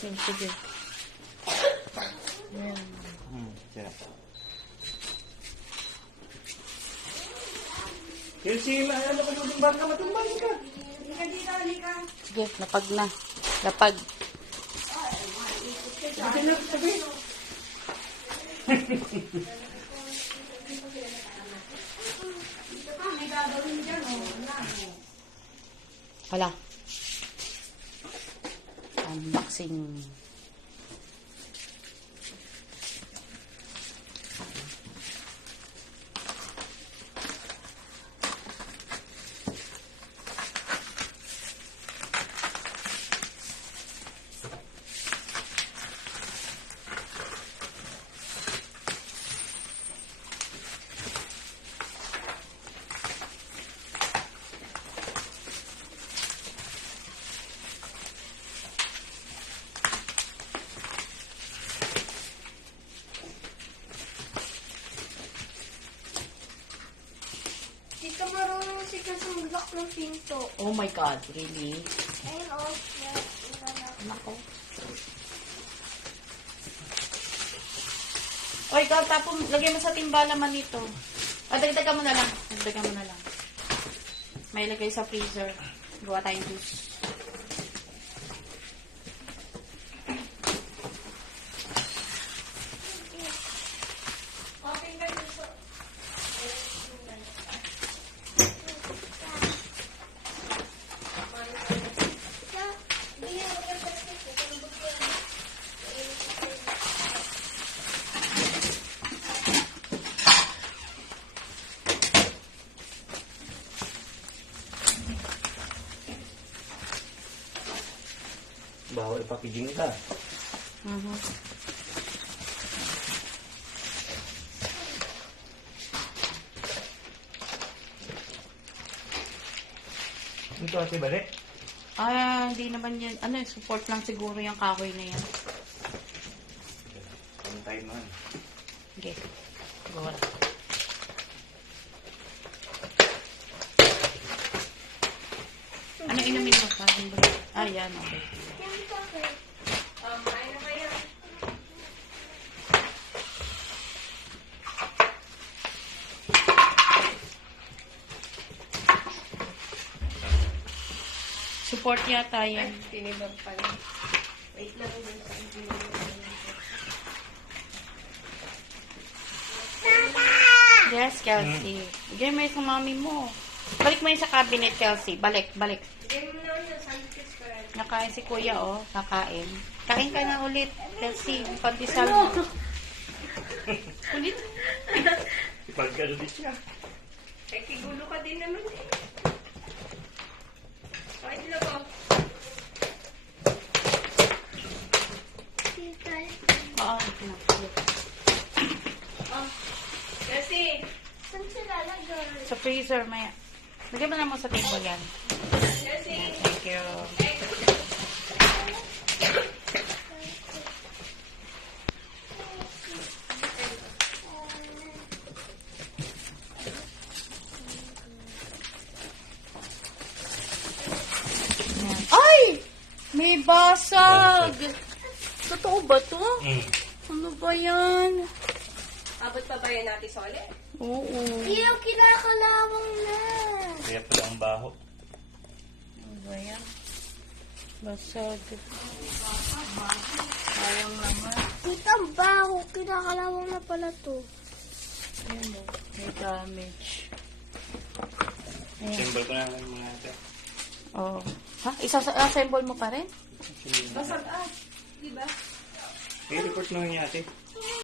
Sige. Ayan. Siya. Kelsey, ano ka doon? Baka matumbang ka. Halika dito, halika. Sige, lapag na. Lapag. Sabi na, sabi. Dito ka, may gagawin dyan, oh. Hala. Unboxing. Di ka marunong si Kasumblak ng pinto. Oh my God, really? Ayun, oh. Yan, Nako. Oy, ikaw, tapon, lagyan mo sa timbala man ito. Dagdagan mo na lang. Dagdagan mo na lang. May lagay sa freezer. Gawa tayong juice. Open ka dito. Bawal ipakiging ka. Ito ate balik. Hindi naman yan. Ano, support lang siguro yung kahoy na yan. Pantay man. Okay. Gawa lang. Ano inumin mo? Yan, okay. Yan ka, okay. Kain na kayo. Support yata yan. Tinibag pala. Wait lang din sa Yes, Kelsey. Bigay mo yun sa mami mo. Balik mo yun sa cabinet, Kelsey. Balik. Bigay mo naman yung sandwiches ko rin. Nakain si kuya, oh. Nakain. Kain ka na ulit, Kelsey. Pandesal mo. Ulit. Ipagkano din siya. Eh, kigulo ka din naman eh. Kain lang ako. Oo, Kasi, saan sila lagay? sa freezer, maya. Lagyan mo na mo sa table yan. Kasi, Thank you. Yan. Ay! May basag! Totoo ba to? Ano ba yan? abot pa ba yan natin solid? Oo. Iyo, kinakalawang na. Kaya pala ang baho. Ano ba yan? Basag. Sayang naman. Tita, ang baho. Kinakalawang na pala to. Ayan o. May damage. Ayan. Symbol ko na lang mga ate. Oh. Ha? Isa-assemble mo pa rin? Basag ah. Diba? I-report mo yung ate.